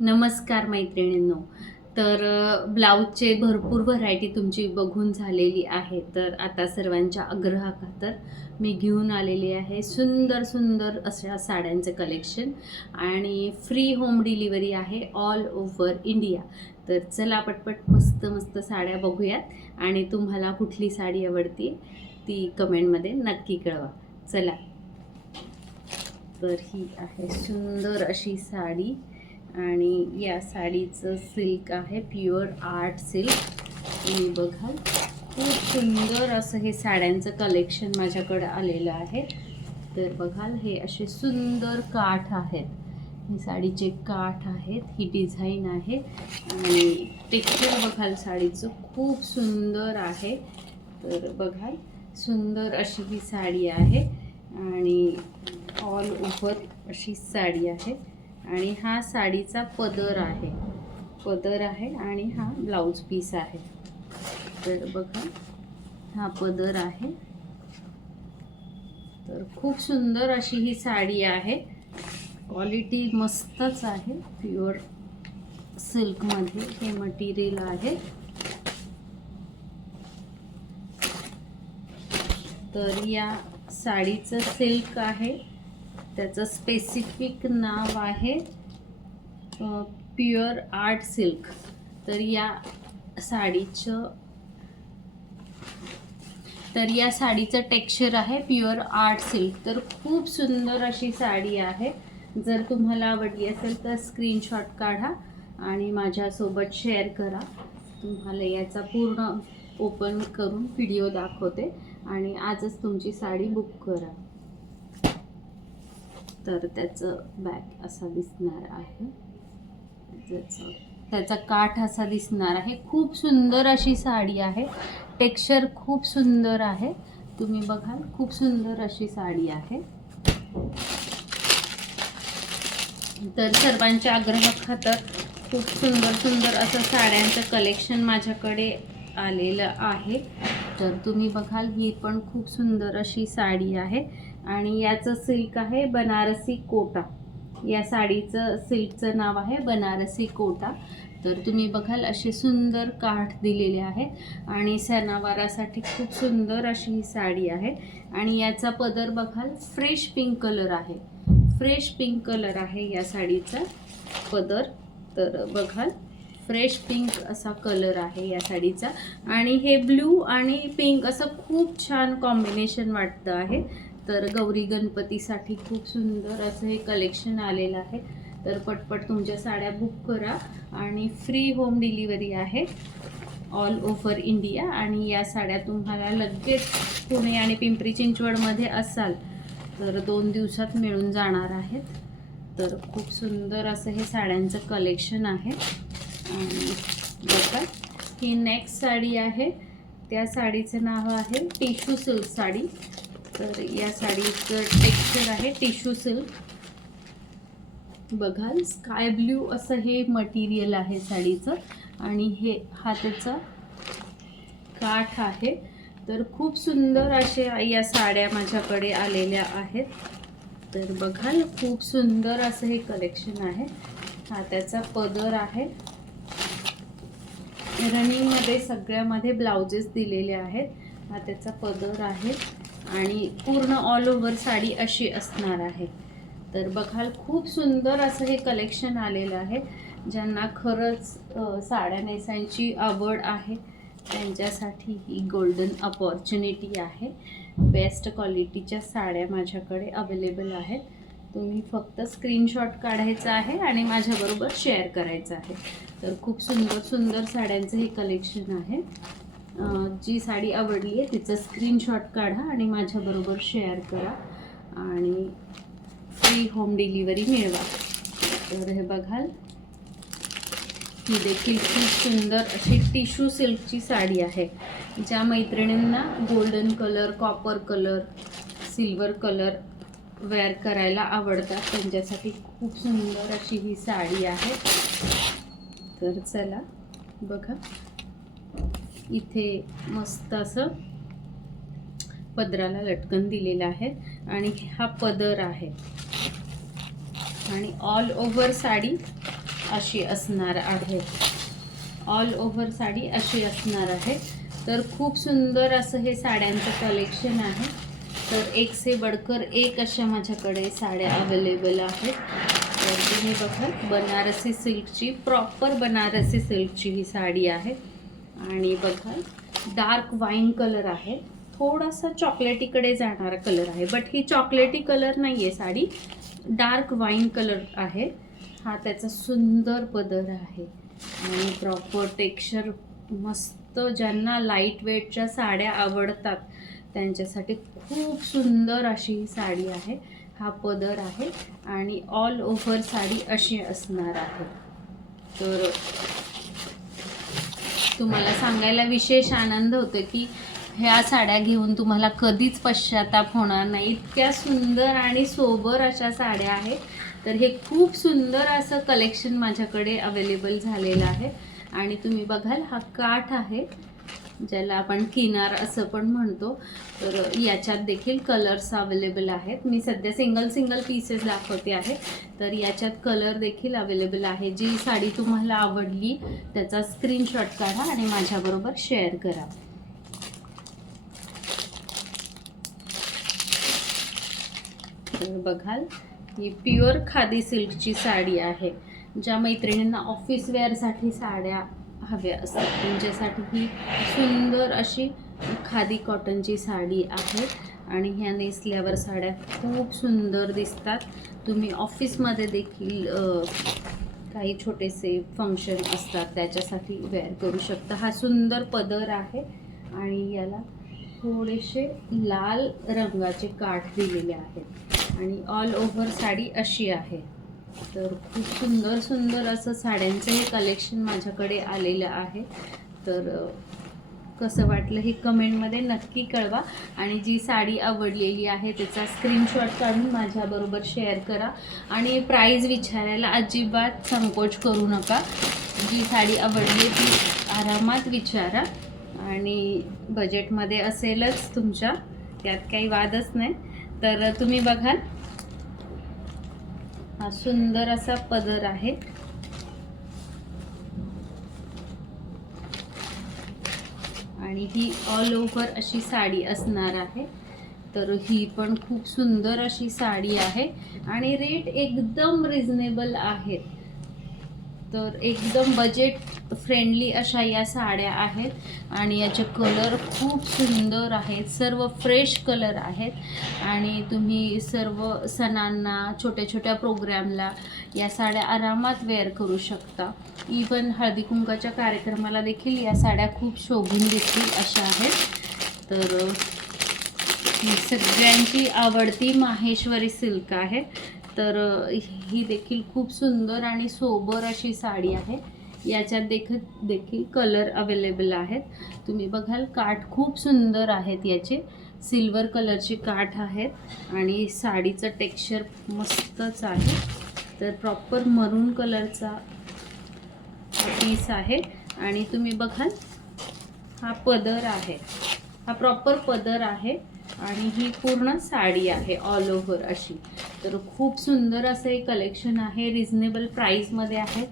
नमस्कार मैत्रिणींनो. तर ब्लाऊजचे भरपूर व्हरायटी तुमची बघून झालेली आहे. तर आता सर्वांच्या आग्रहाखातर मी घेऊन आलेली आहे सुंदर सुंदर अशा साड्यांचं कलेक्शन आणि फ्री होम डिलिव्हरी आहे ऑल ओव्हर इंडिया तर चला पटपट मस्त मस्त साड्या बघूयात. आणि तुम्हाला कुठली साडी आवडते ती कमेंटमध्ये नक्की कळवा. चला. तर ही आहे सुंदर अशी साडी. आणि या साडीचं सिल्क आहे प्युअर आर्ट सिल्क. तुम्ही बघाल खूप सुंदर असं हे साड्यांचं कलेक्शन माझ्याकडं आलेलं आहे. तर बघाल हे असे सुंदर काठ आहेत. हे साडीचे काठ आहेत ही डिझाईन आहे. आणि टेक्स्चर बघाल साडीचं खूप सुंदर आहे. तर बघाल सुंदर अशी ही साडी आहे. आणि ऑल ओव्हर अशी साडी आहे. आणि हा साडीचा पदर आहे. पदर आहे आणि हा ब्लाऊज पीस आहे. तर बघा हा पदर आहे. तर खूप सुंदर अशी ही साडी आहे. क्वालिटी मस्तच आहे. प्युअर सिल्कमध्ये हे मटेरियल आहे. तर या साडीचं सिल्क आहे. त्याचं स्पेसिफिक नाव आहे प्युअर आर्ट सिल्क तर या साडीचं तर या साडीचं टेक्स्चर आहे प्युअर आर्ट सिल्क तर खूप सुंदर अशी साडी आहे. जर तुम्हाला आवडली असेल तर स्क्रीनशॉट काढा आणि माझ्यासोबत शेअर करा. तुम्हाला याचा पूर्ण ओपन करून व्हिडिओ दाखवते. आणि आजच तुमची साडी बुक करा. तर त्याचं बॅग असा दिसणार आहे. त्याचं त्याचा काठ असा दिसणार आहे. खूप सुंदर अशी साडी आहे. टेक्स्चर खूप सुंदर आहे. तुम्ही बघाल खूप सुंदर अशी साडी आहे. तर सर्वांच्या आग्रहाखातर खूप सुंदर सुंदर असं साड्यांचं कलेक्शन माझ्याकडे आलेलं आहे. तर तुम्ही बघाल ही पण खूप सुंदर अशी साडी आहे. आणि याचं सिल्क आहे बनारसी कोटा. या साडीचं सिल्कचं नाव आहे बनारसी कोटा. तर तुम्ही बघाल असे सुंदर काठ दिलेले आहे आणि सणावारासाठी खूप सुंदर अशी ही साडी आहे. आणि याचा पदर बघाल फ्रेश पिंक कलर आहे. फ्रेश पिंक कलर आहे या साडीचा पदर. तर बघाल फ्रेश पिंक असा कलर आहे या साडीचा. आणि हे ब्ल्यू आणि पिंक असं खूप छान कॉम्बिनेशन वाटतं आहे. तर गौरी गणपतीसाठी खूप सुंदर असं हे कलेक्शन आलेलं आहे. तर पटपट तुमच्या साड्या बुक करा. आणि फ्री होम डिलिव्हरी आहे ऑल ओव्हर इंडिया आणि या साड्या तुम्हाला लगेच पुणे आणि पिंपरी चिंचवडमध्ये असाल तर दोन दिवसात मिळून जाणार आहेत. तर खूप सुंदर असं हे साड्यांचं कलेक्शन आहे. आणि बघा ही नेक्स्ट साडी आहे. त्या साडीचं नाव आहे टिश्यू सिल्क साडी. तर या साडीचं टेक्स्चर आहे टिश्यू सिल्क बघाल स्काय ब्ल्यू असं हे मटेरियल आहे साडीचं. आणि हे हा त्याचा काठ आहे. तर खूप सुंदर असे या साड्या माझ्याकडे आलेल्या आहेत. तर बघाल खूप सुंदर असं हे कलेक्शन आहे. हा त्याचा पदर आहे. रनिंगमध्ये सगळ्यामध्ये ब्लाउजेस दिलेले आहेत. हा त्याचा पदर आहे. आणि पूर्ण ऑल ओव्हर साडी अशी असणार आहे. तर बघाल खूप सुंदर असं हे कलेक्शन आलेलं आहे ज्यांना खरंच साड्या नेसायची आवड आहे. त्यांच्यासाठी ही गोल्डन अपॉर्च्युनिटी आहे. बेस्ट क्वालिटीच्या साड्या माझ्याकडे अवेलेबल आहेत. तुम्ही फक्त स्क्रीनशॉट काढायचा आहे आणि माझ्याबरोबर शेअर करायचं आहे. तर खूप सुंदर सुंदर साड्यांचं हे कलेक्शन आहे. जी साडी आवडली आहे तिचं स्क्रीनशॉट काढा आणि माझ्याबरोबर शेअर करा आणि फ्री होम डिलिव्हरी मिळवा. तर हे बघाल. ही देखील खूप सुंदर अशी टिश्यू सिल्कची साडी आहे. ज्या मैत्रिणींना golden colour copper colour silver colour wear करायला आवडतात. त्यांच्यासाठी खूप सुंदर अशी ही साडी आहे. तर चला बघा. इथे मस्त असं पदराला लटकन दिलेलं आहे. आणि हा पदर आहे. आणि ऑल ओव्हर साडी अशी असणार आहे. ऑल ओव्हर साडी अशी असणार आहे. तर खूप सुंदर असं हे साड्यांचं कलेक्शन आहे. तर एक से बडकर एक अशा माझ्याकडे साड्या अवेलेबल आहेत. तर तुम्ही बघा बनारसी सिल्कची प्रॉपर बनारसी सिल्कची ही साडी आहे. आणि बघा डार्क वाईन कलर आहे. थोडासा चॉकलेटीकडे जाणारा कलर आहे. बट ही चॉकलेटी कलर नाही आहे साडी. डार्क वाईन कलर आहे. हा त्याचा सुंदर पदर आहे. आणि प्रॉपर टेक्स्चर मस्त ज्यांना लाइट वेटच्या साड्या आवडतात त्यांच्यासाठी खूप सुंदर अशी ही साडी आहे. हा पदर आहे. आणि ऑल ओव्हर साडी अशी असणार आहे. तर तुम्हाला सांगायला विशेष आनंद होतो की ह्या साड्या घेऊन तुम्हाला कधीच पश्चाताप होणार नाही. इतक्या सुंदर आणि सोबर अशा साड्या आहेत. तर हे खूप सुंदर असं कलेक्शन माझ्याकडे अवेलेबल झालेलं आहे. आणि तुम्ही बघाल हा काठ आहे. ज्याला आपण किनार असं पण म्हणतो तर याच्यात देखील कलर्स अवेलेबल आहेत. मी सध्या सिंगल सिंगल पीसेस दाखवते आहे. तर याच्यात कलर देखील अवेलेबल आहे. जी साडी तुम्हाला आवडली त्याचा स्क्रीनशॉट काढा आणि माझ्याबरोबर शेअर करा. तर बघाल ही प्युअर खादी सिल्कची साडी आहे. ज्या मैत्रिणींना ऑफिस वेअरसाठी साड्या हव्या असतात. त्यांच्यासाठी ही सुंदर अशी खादी कॉटनची साडी आहे आणि ह्या नेसल्यावर साड्या खूप सुंदर दिसतात. तुम्ही ऑफिसमध्ये देखील काही छोटेसे फंक्शन असतात त्याच्यासाठी वेअर करू शकता. हा सुंदर पदर आहे आणि याला थोडेसे लाल रंगाचे काठ दिलेले आहेत. आणि ऑल ओव्हर साडी अशी आहे. तर खूप सुंदर सुंदर असं साड्यांचं हे कलेक्शन माझ्याकडे आलेलं आहे. तर कसं वाटलं हे कमेंटमध्ये नक्की कळवा आणि जी साडी आवडलेली आहे त्याचा स्क्रीनशॉट काढून माझ्याबरोबर शेअर करा आणि प्राईज विचारायला अजिबात संकोच करू नका. जी साडी आवडली ती आरामात विचारा आणि बजेटमध्ये असेलच तुमच्या त्यात काही वादच नाही. तर तुम्ही बघाल हा सुंदर असा पदर आहे. आणि ही ऑल ओव्हर अशी साडी असणार आहे. तर ही पण खूप सुंदर अशी साडी आहे. आणि रेट एकदम रिझनेबल आहेत. तर एकदम बजेट फ्रेंडली अशा या साड्या आहेत. आणि याचे कलर खूप सुंदर आहेत. सर्व फ्रेश कलर आहेत. आणि तुम्ही सर्व सणांना छोट्या छोट्या प्रोग्रॅमला या साड्या आरामात वेअर करू शकता. इवन हळदी कुंकाच्या कार्यक्रमाला देखील या साड्या खूप शोभून दिसतील अशा आहेत. तर ही सगळ्यांची आवडती माहेश्वरी सिल्क आहे. तर ही देखील खूप सुंदर आणि सोबर अशी साडी आहे. याच्यात देखील देखील कलर अवेलेबल आहेत. तुम्ही बघाल काठ खूप सुंदर आहेत याचे. सिल्वर कलरचे काठ आहेत आणि साडीचं टेक्स्चर मस्तच आहे. तर प्रॉपर मरून कलरचा पीस आहे. आणि तुम्ही बघाल हा पदर आहे. हा प्रॉपर पदर आहे. आणि ही पूर्ण साडी आहे ऑल ओव्हर अशी. तर खूप सुंदर असं एक कलेक्शन आहे रिझनेबल प्राईजमध्ये आहे.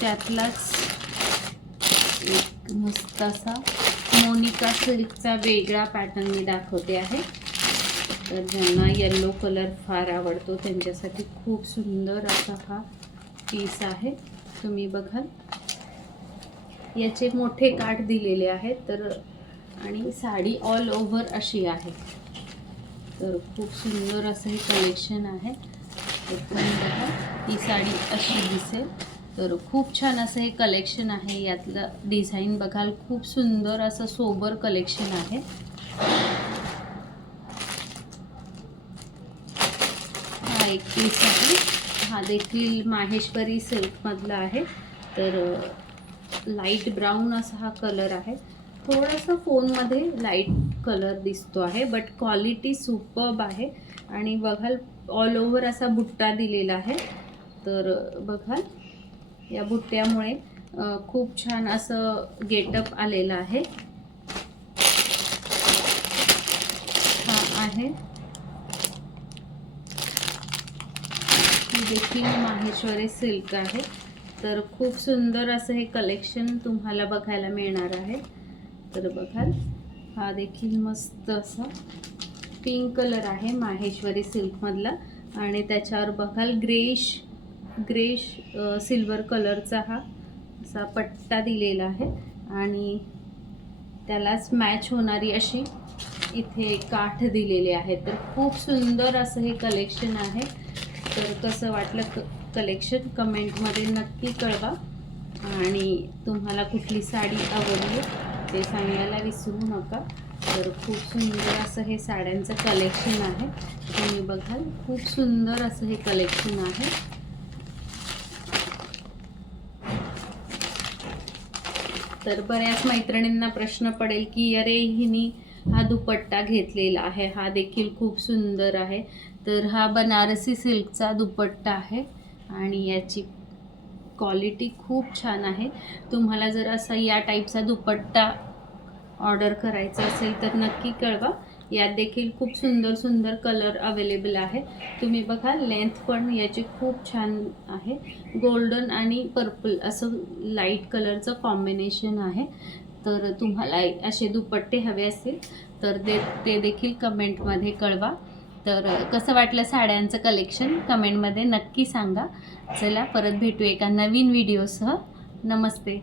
त्यातलाच एक मस्त असा मोनिका सिल्कचा वेगळा पॅटर्न मी दाखवते आहे. तर ज्यांना येल्लो कलर फार आवडतो त्यांच्यासाठी खूप सुंदर असा हा पीस आहे. तुम्ही बघाल. याचे मोठे काठ दिलेले आहेत तर आणि साडी ऑल ओव्हर अशी आहे. तर खूप सुंदर असं हे कलेक्शन आहे. बघा ही साडी अशी दिसेल. तर खूप छान असं हे कलेक्शन आहे. यातलं डिझाईन बघाल खूप सुंदर असं सोबर कलेक्शन आहे. हा एक पीस आहे. हा देखील माहेश्वरी सिल्कमधला आहे. तर लाइट ब्राऊन असा हा कलर आहे. थोडासा फोनमध्ये लाइट कलर दिसतो आहे बट क्वालिटी सुपर्ब आहे. आणि बघाल ऑल ओव्हर असा बुट्टा दिलेला आहे. तर बघाल या बुट्ट्यामुळे खूप छान असं गेटअप आलेलं आहे. हा आहे. देखील माहेश्वरी सिल्क आहे. तर खूप सुंदर असं हे कलेक्शन तुम्हाला बघायला मिळणार आहे. तर बघाल. हा देखील मस्त असा पिंक कलर आहे माहेश्वरी सिल्कमधला आणि त्याच्यावर बघाल ग्रेश ग्रेश सिल्वर कलरचा हा असा पट्टा दिलेला आहे. आणि त्यालाच मॅच होणारी अशी इथे काठ दिलेली आहे. तर खूप सुंदर असं हे कलेक्शन आहे. तर कसं वाटलं क कलेक्शन कमेंटमध्ये नक्की कळवा. आणि तुम्हाला कुठली साडी आवडली ते सांगायला विसरू नका. तर खूप सुंदर असं हे साड्यांचं कलेक्शन आहे. तुम्ही बघाल खूप सुंदर असं हे कलेक्शन आहे. तर बऱ्याच मैत्रिणींना प्रश्न पडेल की अरे हिनी हा दुपट्टा घेतलेला आहे. हा देखील खूप सुंदर आहे. तर हा बनारसी सिल्कचा दुपट्टा आहे आणि याची क्वालिटी खूप छान आहे. तुम्हाला जर असा या टाईपचा दुपट्टा ऑर्डर करायचा असेल तर नक्की कळवा. यात देखील खूप सुंदर सुंदर कलर अवेलेबल आहे. तुम्ही बघा लेंथ पण याची खूप छान आहे. गोल्डन आणि पर्पल असं लाइट कलरचं कॉम्बिनेशन आहे. तर तुम्हाला असे दुपट्टे हवे असतील तर ते ते देखील कमेंटमध्ये कळवा. तर कसं वाटलं साड्यांचं कलेक्शन कमेंटमध्ये नक्की सांगा. चला परत भेटू एका नवीन व्हिडिओसह नमस्ते.